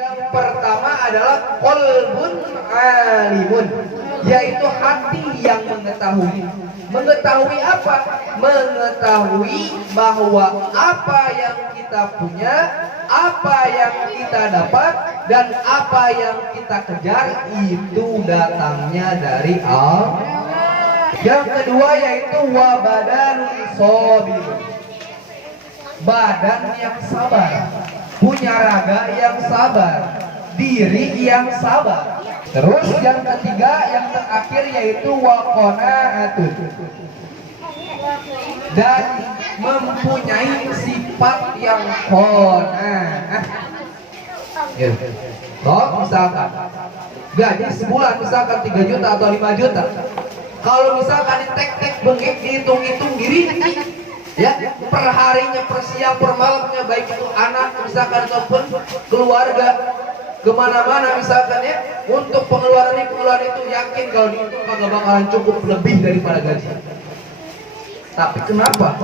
Yang pertama adalah qalbun alimun, yaitu hati yang mengetahui. Mengetahui apa? Mengetahui bahwa apa yang kita punya, apa yang kita dapat, dan apa yang kita kejar itu datangnya dari Allah. Yang kedua yaitu wabadanun sabir, badan yang sabar, punya raga yang sabar, diri yang sabar. Terus yang ketiga, yang terakhir yaitu waqanaatun, dan mempunyai sifat yang qanaah. Ya. Toh misalkan gaji sebulan misalkan 3 juta atau 5 juta. Kalau misalkan ditek-tek bengek dihitung-hitung diri, ya, per harinya, per siang, per malamnya, baik itu anak misalkan ataupun keluarga, kemana-mana misalkan ya, untuk pengeluaran itu yakin kalau itu kagak bakalan cukup lebih daripada gaji. Tapi kenapa?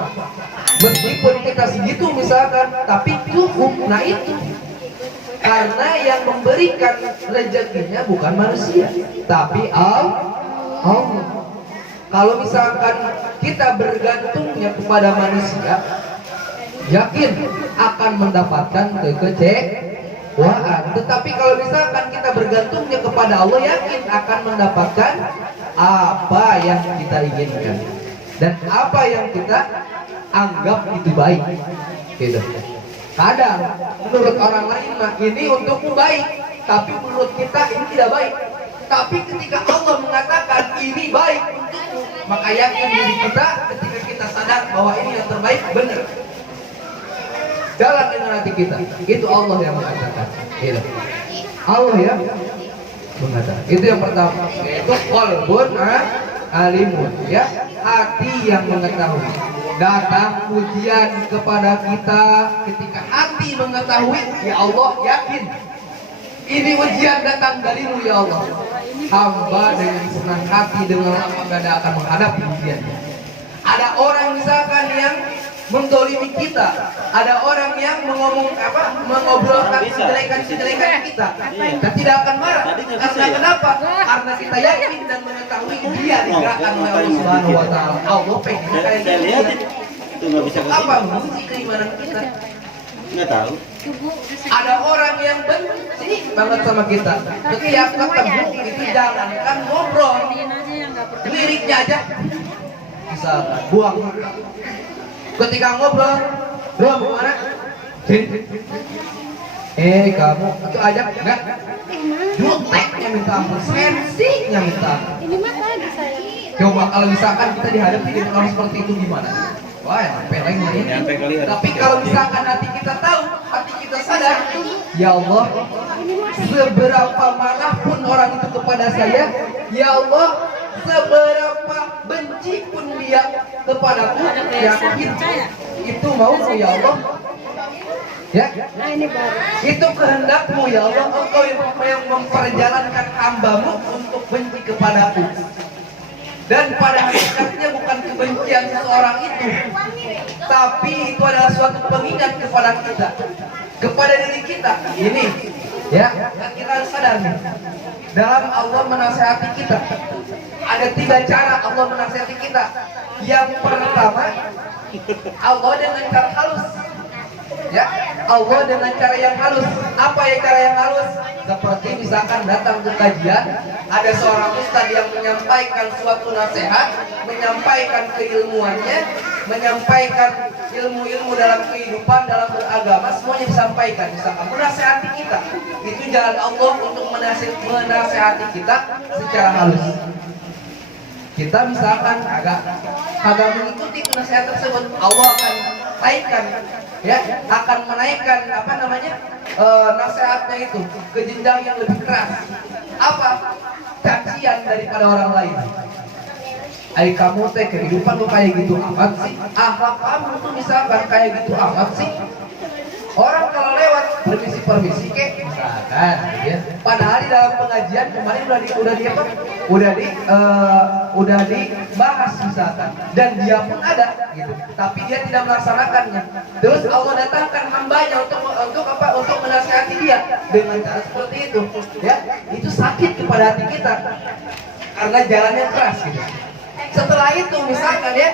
Meskipun kita segitu misalkan, tapi cukup. Nah itu karena yang memberikan rezekinya bukan manusia, tapi Allah. Kalau misalkan kita bergantungnya kepada manusia, yakin akan mendapatkan kekecewaan. Tetapi kalau misalkan kita bergantungnya kepada Allah, yakin akan mendapatkan apa yang kita inginkan dan apa yang kita anggap itu baik. Gitu. Kadang menurut orang lain mah ini untukmu baik, tapi menurut kita ini tidak baik. Tapi ketika Allah mengatakan ini baik untukmu, maka yakin diri kita ketika kita sadar bahwa ini yang terbaik, benar. Jalan dengan hati kita. Itu Allah yang mengatakan. Gitu. Allah yang mengatakan. Itu yang pertama. Yaitu qalbun alimun, ya, hati yang mengetahui. Datang ujian kepada kita ketika hati mengetahui, ya Allah yakin ini ujian datang darimu ya Allah. Hamba dengan senang hati, dengan lapang dada akan menghadapi ujian. Ada orang misalkan yang mendolimi kita, ada orang yang mengobrolkan kejelekan kita, dan tidak akan marah. Karena kenapa? Karena kita yakin dan mengetahui dia digerakkan oleh Allah Subhanahu Wa Taala. Allah pengen kayak gitu. Apa menguji keimanan kita? Nggak tahu. Ada orang yang benci banget sama kita. Setiap ketemu itu jangankan ngobrol, liriknya aja bisa buang. Ketika ngobrol, bro kemana? Kamu itu ajak enggak? Juteknya minta ampun, sensinya minta ampun. Ini mah lagi saya. Coba kalau misalkan kita dihadapi dengan orang seperti itu gimana? Wah, yang peleng ini. Tapi kalau misalkan hati kita tahu, hati kita sadar, ya Allah, seberapa manapun orang itu kepada saya, ya Allah, seberapa benci pun dia kepadaku, yakin itu maumu ya Allah. Ya, itu kehendakmu ya Allah. Engkau yang memperjalankan hambamu untuk benci kepadaku. Dan pada hakikatnya bukan kebencian seseorang itu, tapi itu adalah suatu pengingat kepada kita, kepada diri kita. Ini, ya, kita harus sadar nih. Dalam Allah menasihati kita, ada 3 cara Allah menasihati kita. Yang pertama, Allah dengan cara halus. Ya, Allah dengan cara yang halus. Apa ya cara yang halus? Seperti misalkan datang ke kajian, ada seorang ustadz yang menyampaikan suatu nasihat, menyampaikan keilmuannya, menyampaikan ilmu-ilmu dalam kehidupan, dalam beragama, semuanya disampaikan. Misalkan menasihati kita, itu jalan Allah untuk menasihati kita secara halus. Kita misalkan agak mengikuti nasihat tersebut, Allah akan naikkan, ya, akan menaikkan nasihatnya itu ke jenjang yang lebih keras. Apa? Cacian daripada orang lain. Kamu teh kehidupan lu kayak gitu amat sih. Akhlak kamu tuh misalkan kayak gitu amat sih. Orang kalau lewat permisi kek misalkan ya. Padahal di dalam pengajian kemarin udah dibahas misalkan dan dia pun ada gitu, tapi dia tidak melaksanakannya. Terus Allah datangkan hambanya untuk menasihati dia dengan cara seperti itu ya, itu sakit kepada hati kita karena jalannya keras gitu. Setelah itu misalkan ya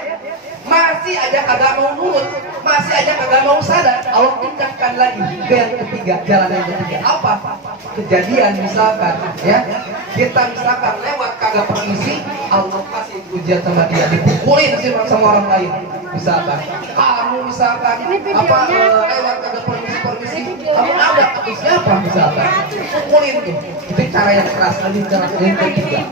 masih aja kagak mau nurut, masih aja kagak mau sadar, Allah tingkatkan lagi ke yang ketiga, jalan yang ketiga. Apa? Kejadian misalkan ya, kita misalkan lewat kagak permisi, Allah kasih ujian sama dia, dipukulin sih sama orang lain. Misalkan kamu misalkan lewat kagak permisi, kamu ada ke siapa misalkan, pukulin tuh. Itu cara yang keras, lagi cara yang ketiga.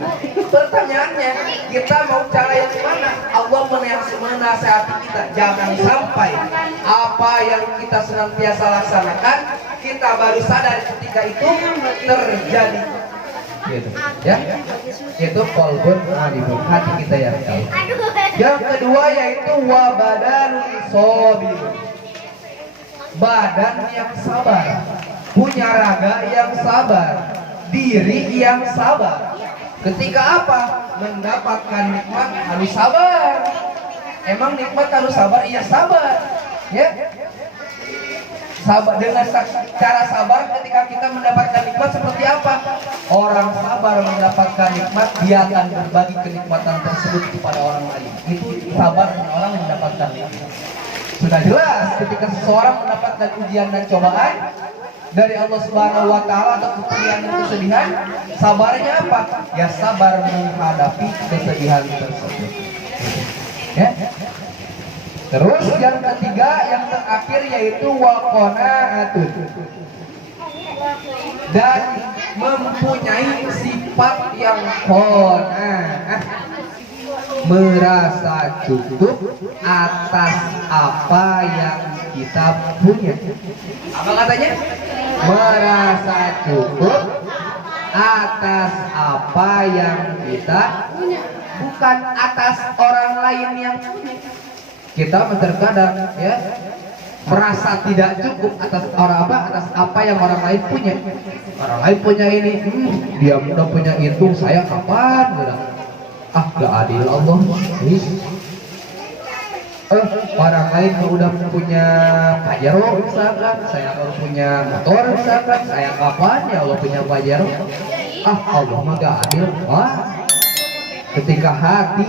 Pertanyaannya, kita mau cara yang mana? Allah menasihati kita, jangan sampai apa yang kita senantiasa laksanakan kita baru sadar ketika itu terjadi. Gitu, ya, itu kolbun alibun, hati kita yang tahu. Yang kedua yaitu wabadanul sabir, badan yang sabar, punya raga yang sabar, diri yang sabar. Ketika apa? Mendapatkan nikmat harus sabar. Emang nikmat harus sabar? Iya sabar. Ya. Sabar, dengan cara sabar ketika kita mendapatkan nikmat seperti apa? Orang sabar mendapatkan nikmat, dia akan berbagi kenikmatan tersebut kepada orang lain. Itu sabar orang mendapatkan nikmat. Sudah jelas ketika seseorang mendapatkan ujian dan cobaan dari Allah Subhanahu wa taala atau kesedihan dan kesedihan, sabarnya apa? Ya sabar menghadapi kesedihan tersebut. Ya. Terus yang ketiga, yang terakhir yaitu waqanaatun, dan mempunyai sifat yang qanaah, merasa cukup atas apa yang kita punya. Apa katanya? Merasa cukup atas apa yang kita punya, bukan atas orang lain yang punya. Kita terkadang ya merasa tidak cukup atas apa yang orang lain punya. Orang lain punya ini, dia udah punya itu, saya kapan? Gak adil Allah. Orang lain udah punya Pajero misalkan, saya baru punya motor misalkan, saya kapan ya Allah punya Pajero? Allah mah gak adil. Ketika hati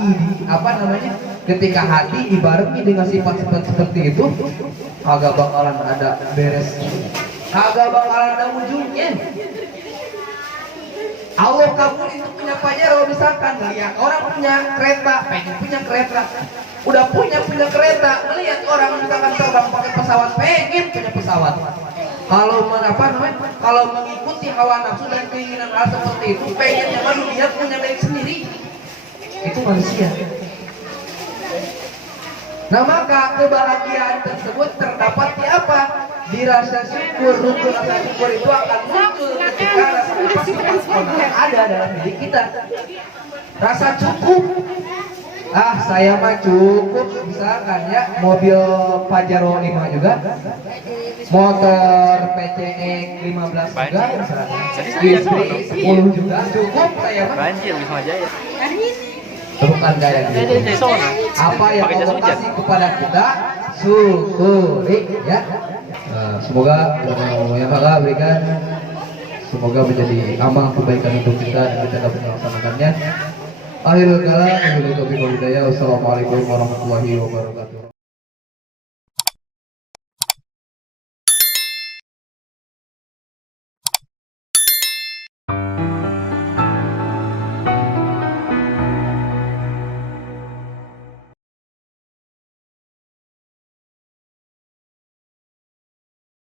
ketika hati dibarengi dengan sifat-sifat seperti itu, kagak bakalan ada beres, kagak bakalan ada ujungnya. Allah kabul itu punya Pajero misalkan, lihat orang punya kereta, pengen punya kereta, udah punya kereta, melihat orang misalkan terbang pakai pesawat, pengen punya pesawat. Kalau mengikuti hawa nafsu dan keinginan hal seperti itu, pengennya dia punya milik sendiri. Itu manusia. Nah maka kebahagiaan tersebut terdapat di apa? Di rasa syukur. Rukun rasa syukur itu akan muncul ketika rasa ada dalam diri kita. Rasa cukup. Saya mah cukup, misalkan ya, mobil Pajero 5 juga, motor PCX 15 juga, istri 10 juga, cukup saya mah. Banjir Wisma Jaya. Bukan kayak gitu. Apa yang Allah kasih kepada kita, syukuri ya. Semoga yang Allah berikan, semoga menjadi amal kebaikan untuk kita dan kita dapat melaksanakannya. Akhirul kalam, wabillahi taufiq wal hidayah. Wassalamualaikum warahmatullahi wabarakatuh.